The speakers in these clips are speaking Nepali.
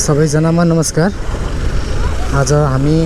सबैजनामा नमस्कार। आज हामी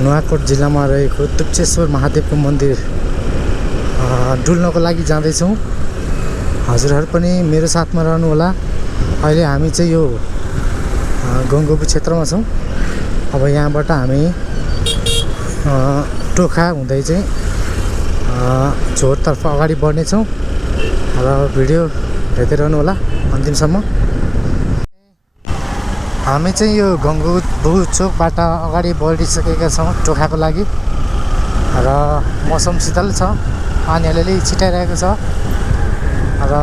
नुवाकोट जिल्लामा रहेको तुप्चेश्वर महादेवको मन्दिर डुल्नको लागि जाँदैछौँ। हजुरहरू पनि मेरो साथमा रहनु होला। अहिले हामी चाहिँ यो गङ्गोबु क्षेत्रमा छौँ। अब यहाँबाट हामी टोखा हुँदै चाहिँ झोरतर्फ अगाडि बढ्नेछौँ र भिडियो हेर्दै रहनु होला अन्तिमसम्म। हामी चाहिँ यो गङ्गोबु चोकबाट अगाडि बढिसकेका छौँ टोखाको लागि र मौसम शीतल छ, पानी अलिअलि छिटाइरहेको छ र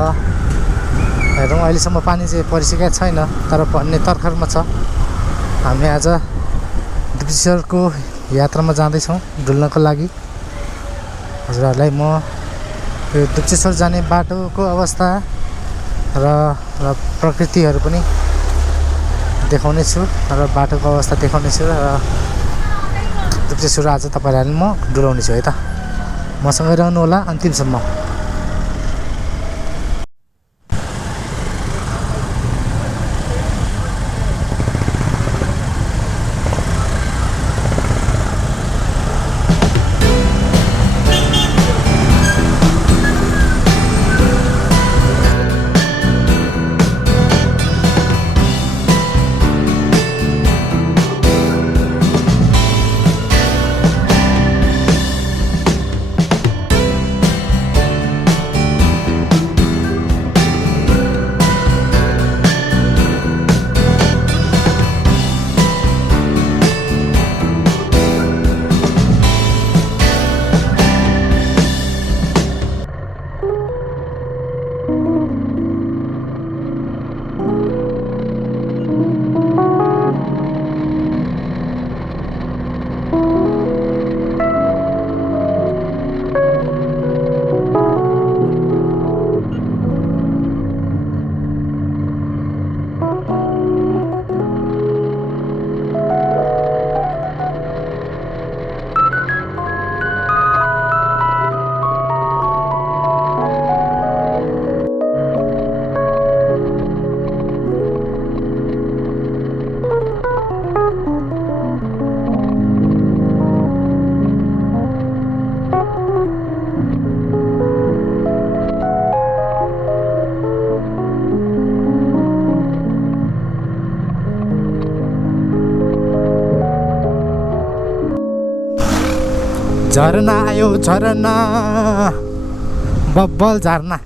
हेरौँ अहिलेसम्म पानी चाहिँ परिसकेको छैन, तर भन्ने तर्खरमा छ। हामी आज दुप्चेश्वरको यात्रामा जाँदैछौँ डुल्नको लागि। हजुरहरूलाई म यो दुप्चेश्वर जाने बाटोको अवस्था र प्रकृतिहरू पनि देखाउने छु र बाटोको अवस्था देखाउने छु र दुप्चेश्वर आज तपाईँहरूलाई म डुलाउने छु है त। मसँगै रहनु होला अन्तिमसम्म। झरना आयो झरना, बब्बल झरना।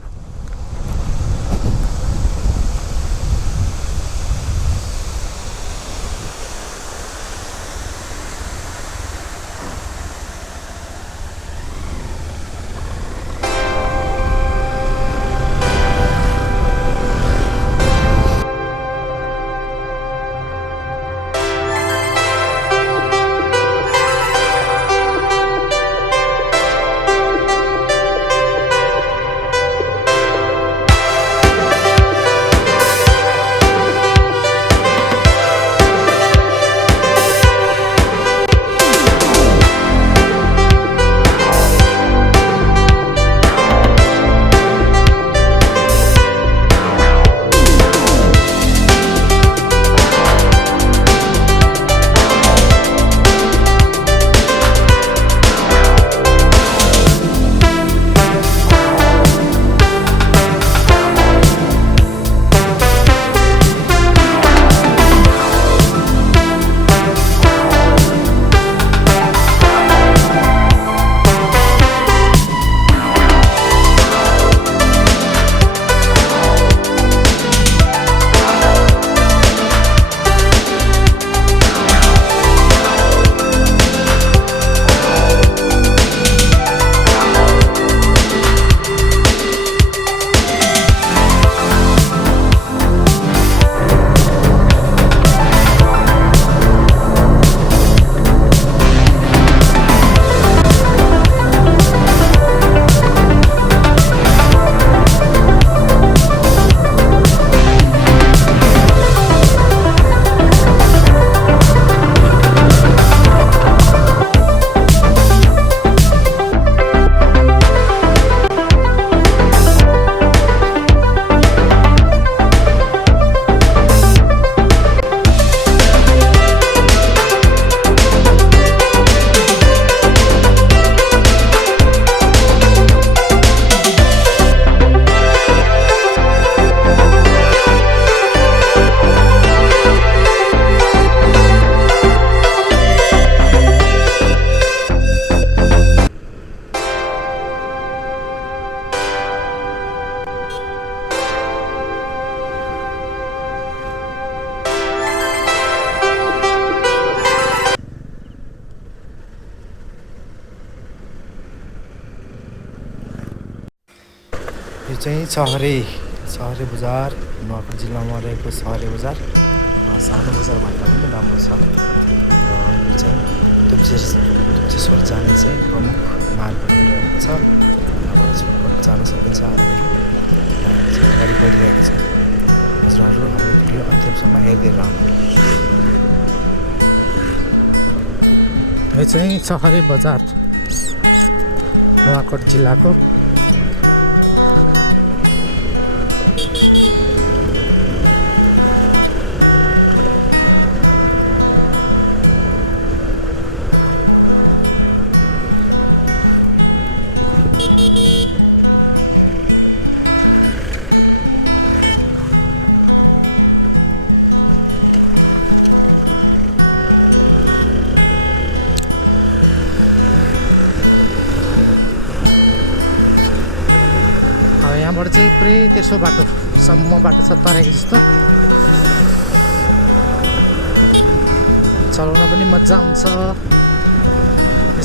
यो चाहिँ सहरे बजार नुवाकोट जिल्लामा रहेको सहरे बजार सानो बजार भन्दा पनि राम्रो छ र यो चाहिँ दुप्चेश्वर जाने चाहिँ प्रमुख मार्ग पनि रहेको छ यहाँबाट जान सकिन्छ अगाडि बढिरहेको छ हजुरहरू हाम्रो भिडियो अन्तिमसम्म हेर्दै रहनु यो चाहिँ सहरे बजार नुवाकोट जिल्लाको यहाँबाट चाहिँ पुरै तेर्सो बाटोसम्म बाटो छ तराईको जस्तो चलाउन पनि मजा हुन्छ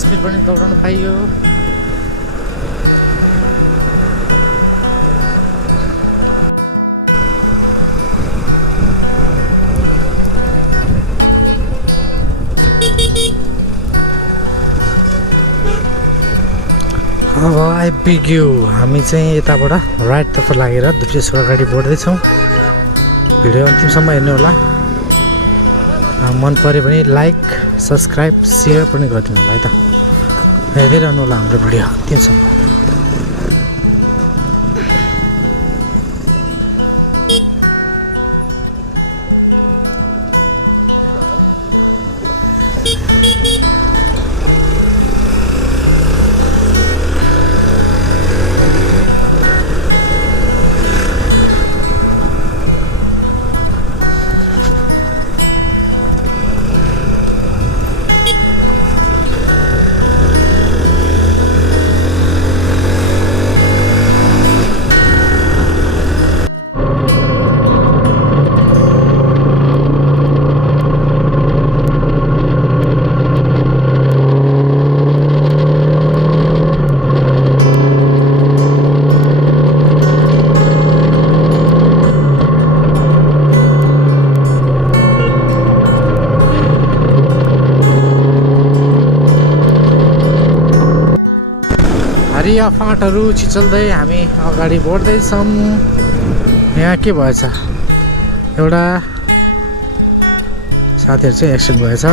स्पिड पनि दौडाउन पाइयो अब आइपुग्यो हामी चाहिँ यताबाट राइटतर्फ लागेर दुप्चेश्वर अगाडि बढ्दैछौँ भिडियो अन्तिमसम्म हेर्नु होला मन पऱ्यो भने लाइक सब्सक्राइब सेयर पनि गरिदिनु होला है त हेर्दै रहनु होला हाम्रो भिडियो अन्तिमसम्म हरिया फाँटहरू छिचल्दै हामी अगाडि बढ्दैछौँ यहाँ के भएछ एउटा साथीहरू चाहिँ एक्सिडेन्ट भएछ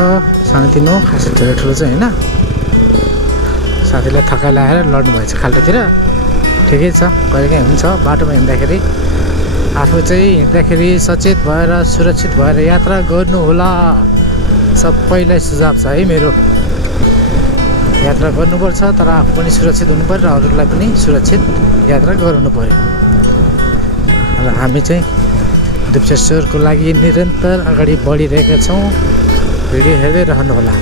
सानोतिनो खासै ठुलो ठुलो चाहिँ होइन साथीलाई थकाइ लगाएर लड्नु भएछ खाल्टोतिर ठिकै छ कहिलेकाहीँ हुन्छ बाटोमा हिँड्दाखेरि आफू चाहिँ हिँड्दाखेरि सचेत भएर सुरक्षित भएर यात्रा गर्नुहोला सबैलाई सुझाव छ है मेरो यात्रा गर्नुपर्छ तर आफू पनि सुरक्षित हुनु पर्यो र अरूलाई पनि सुरक्षित यात्रा गराउनु पर्यो र हामी चाहिँ दुप्चेश्वरको लागि निरन्तर अगाडि बढिरहेका छौँ भिडियो हेर्दै रहनुहोला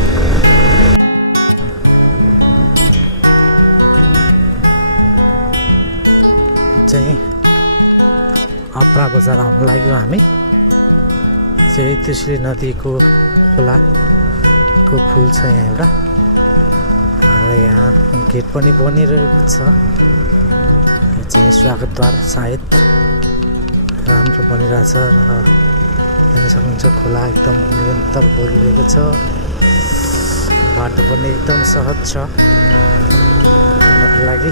चाहिँ अपरा बजार आउन लाग्यो हामी चाहिँ त्रिशुली नदीको खोलाको पुल छ यहाँ एउटा यहाँ गेट पनि बनिरहेको छ यो चाहिँ स्वागतद्वार सायद राम्रो बनिरहेछ र हेर्न सक्नुहुन्छ खोला एकदम निरन्तर बगिरहेको छ बाटो पनि एकदम सहज छ हिँड्नको लागि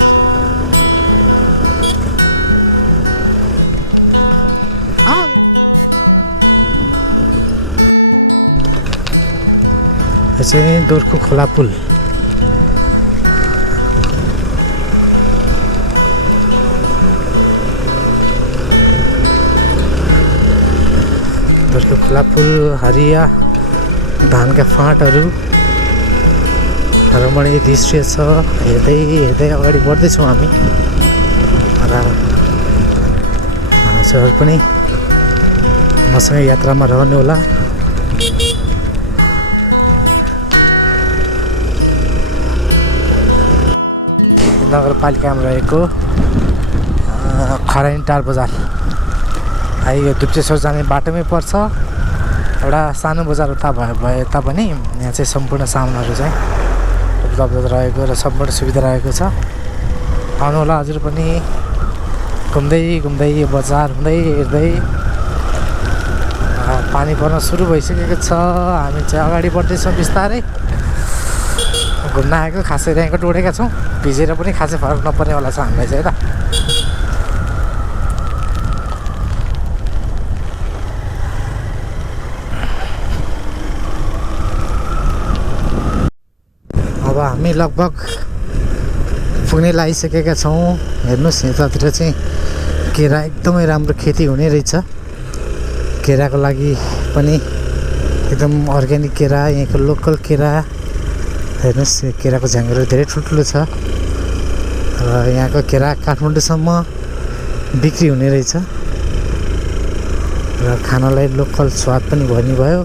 यो चाहिँ दोर्खु खोला पुल दोर्खु खोला पुल हरिया धानका फाँटहरू रमणीय दृश्य छ हेर्दै हेर्दै अगाडि बढ्दैछौँ हामी र मान्छेहरू पनि मसँगै यात्रामा रहनु होला नगरपालिकामा रहेको खरानी टार बजार यो दुप्चेश्वर जाने बाटोमै पर्छ एउटा सानो बजार उता भए तापनि यहाँ चाहिँ सम्पूर्ण सामानहरू चाहिँ उपलब्ध रहेको र सम्पूर्ण सुविधा रहेको छ आउनु होला हजुर पनि घुम्दै घुम्दै यो बजार हुँदै हेर्दै पानी पर्न सुरु भइसकेको छ। हामी चाहिँ अगाडि बढ्दैछौँ बिस्तारै। घुम्न आएको खासै रेनकोट उडेका छौँ, भिजेर पनि खासै फरक नपर्नेवाला छ हामीलाई चाहिँ है त। अब हामी लगभग पुग्ने लागिसकेका छौँ। हेर्नुहोस् यतातिर चाहिँ केरा एकदमै राम्रो खेती हुने रहेछ। केराको लागि पनि एकदम अर्ग्यानिक केरा, यहाँको लोकल केरा। हेर्नुहोस् यो केराको झ्याङहरू धेरै ठुल्ठुलो छ र यहाँको केरा काठमाडौँसम्म बिक्री हुने रहेछ र खानालाई लोकल स्वाद पनि भन्ने भयो,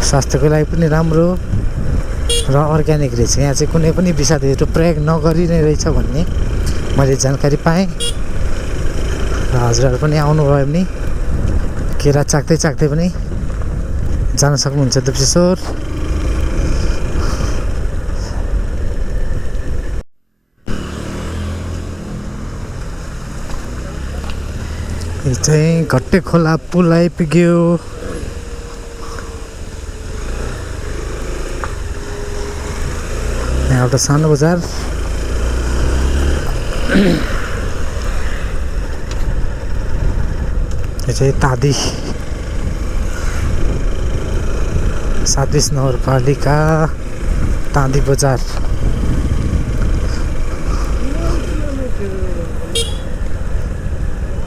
स्वास्थ्यको लागि पनि राम्रो र अर्ग्यानिक रहेछ। यहाँ चाहिँ कुनै पनि विषादीहरू प्रयोग नगरिने रहेछ भन्ने मैले जानकारी पाएँ र हजुरहरू पनि आउनुभयो भने केरा चाख्दै चाख्दै पनि जान सक्नुहुन्छ दुप्सेश्वर। यो चाहिँ घट्टे खोला पुल आइपुग्यो। यहाँ एउटा सानो बजार। यो चाहिँ तादी 27 नगरपालिका तादी बजार।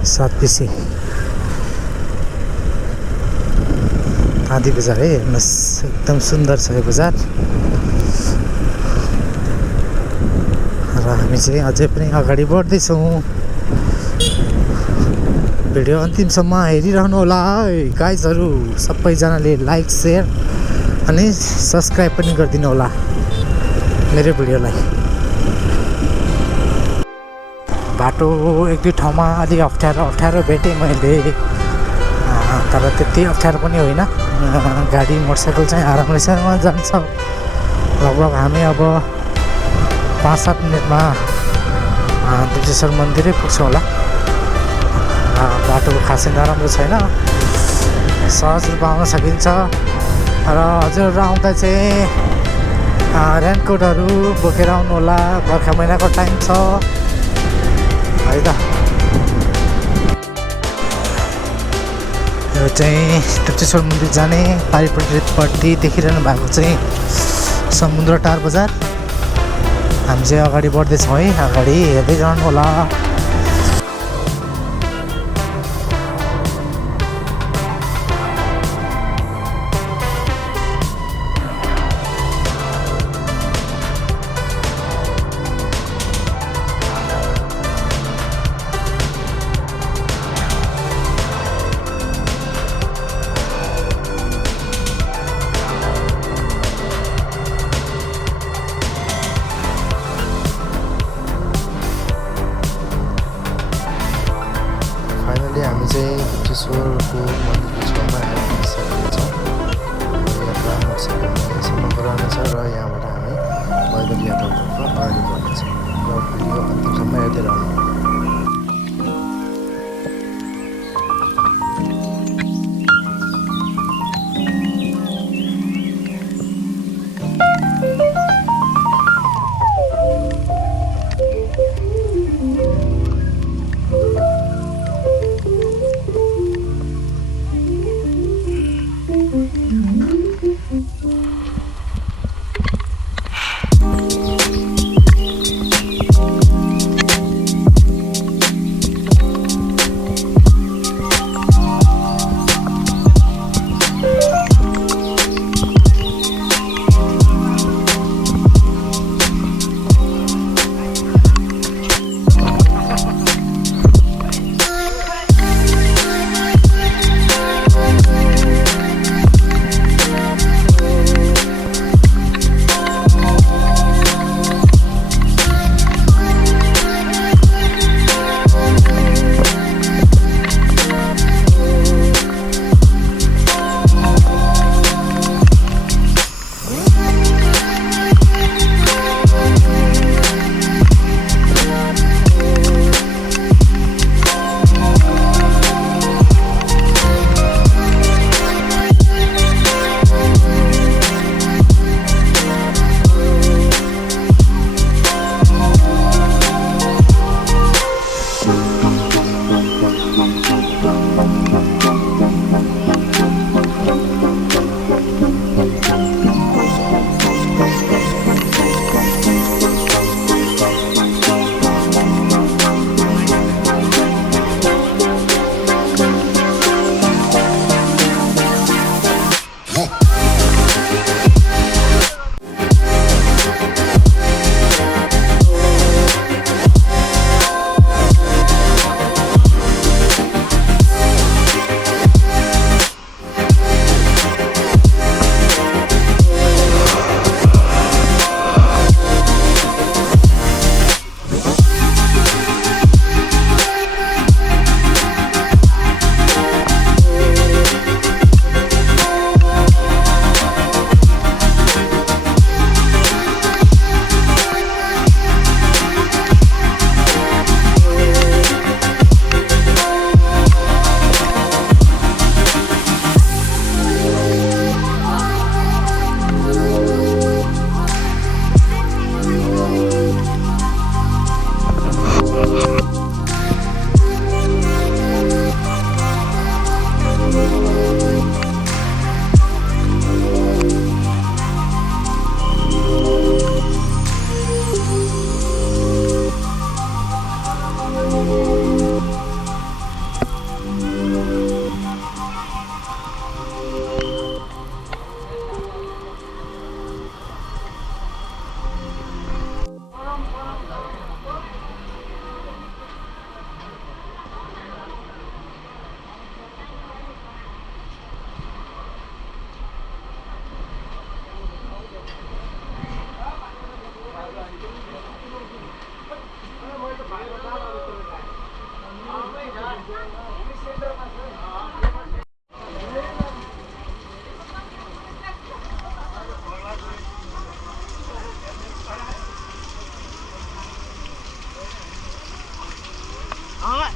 सातपिसे तादी बजार है। हेर्नुहोस् एकदम सुन्दर छ यो बजार र हामी चाहिँ अझै पनि अगाडि बढ्दैछौँ। भिडियो अन्तिमसम्म हेरिरहनु होला है गाइजहरू। सबैजनाले लाइक, सेयर अनि सब्सक्राइब पनि गरिदिनु होला मेरो भिडियोलाई। बाटो एक दुई ठाउँमा अलिक अप्ठ्यारो भेटेँ मैले, तर त्यति अप्ठ्यारो पनि होइन। गाडी मोटरसाइकल चाहिँ आरामसँग जान्छ। लगभग हामी अब 5-7 मिनटमा दुप्सेश्वर मन्दिरै पुग्छौँ होला। बाटो खासै नराम्रो छैन, सहज रूपमा आउन सकिन्छ र हजुरहरू आउँदा चाहिँ रेनकोटहरू बोकेर आउनु होला। बर्खा महिनाको टाइम छ है त। यो चाहिँ दुप्सेश्वर मन्दिर जाने पारिपट्टि देखिरहनु भएको चाहिँ समुद्र टार बजार। हामी चाहिँ अगाडि बढ्दैछौँ है, अगाडि हेर्दै जानु होला। हामी चाहिँ दुप्सेश्वरको मन्दिरको छेउमा आइसकेका छौँ। यात्रा मोटरसाइकलमा यहाँसम्म गराउनेछ र यहाँबाट हामी पैदल यात्रातर्फ अगाडि बढ्नेछौँ र भिडियो अन्तिमसम्म हेर्दै रहनु।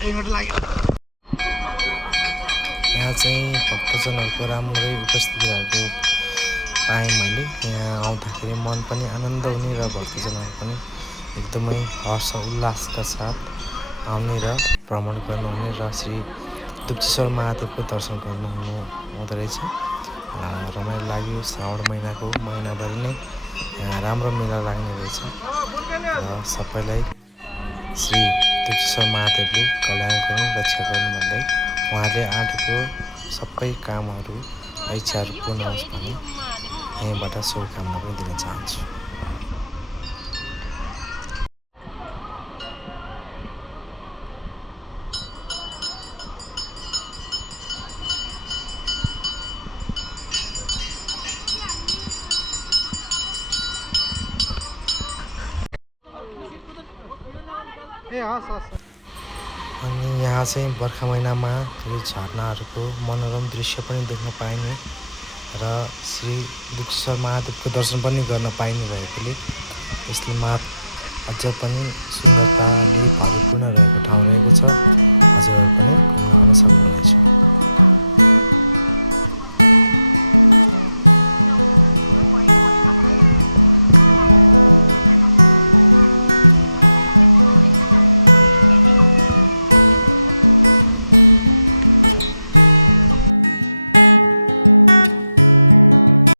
यहाँ चाहिँ भक्तजनहरूको राम्रै उपस्थिति रहेको पाएँ मैले। यहाँ आउँदाखेरि मन पनि आनन्द हुने र भक्तजनहरू पनि एकदमै हर्ष उल्लासका साथ आउने र भ्रमण गर्नुहुने र श्री दुप्तेश्वर महादेवको दर्शन गर्नुहुनु हुँदो रहेछ। रमाइलो लाग्यो। श्रावण महिनाको महिनाभरि नै यहाँ राम्रो मेला लाग्ने रहेछ र सबैलाई श्री दुप्तेश्वर महादेवले कल्याण गरून्, रक्षा गरून् भन्दै उहाँले आँटेको सबै कामहरू इच्छाहरू पूर्ण होस् भन्ने यहीँबाट शुभकामना पनि दिन चाहन्छु। अनि यहाँ चाहिँ बर्खा महिनामा यो झरनाहरूको मनोरम दृश्य पनि देख्न पाइने र श्री दुप्तेश्वर महादेवको दर्शन पनि गर्न पाइने भएकोले यसले अझ पनि सुन्दरताले भरिपूर्ण रहेको ठाउँ रहेको छ। हजुरहरू पनि घुम्न आउन सक्नुहुनेछ।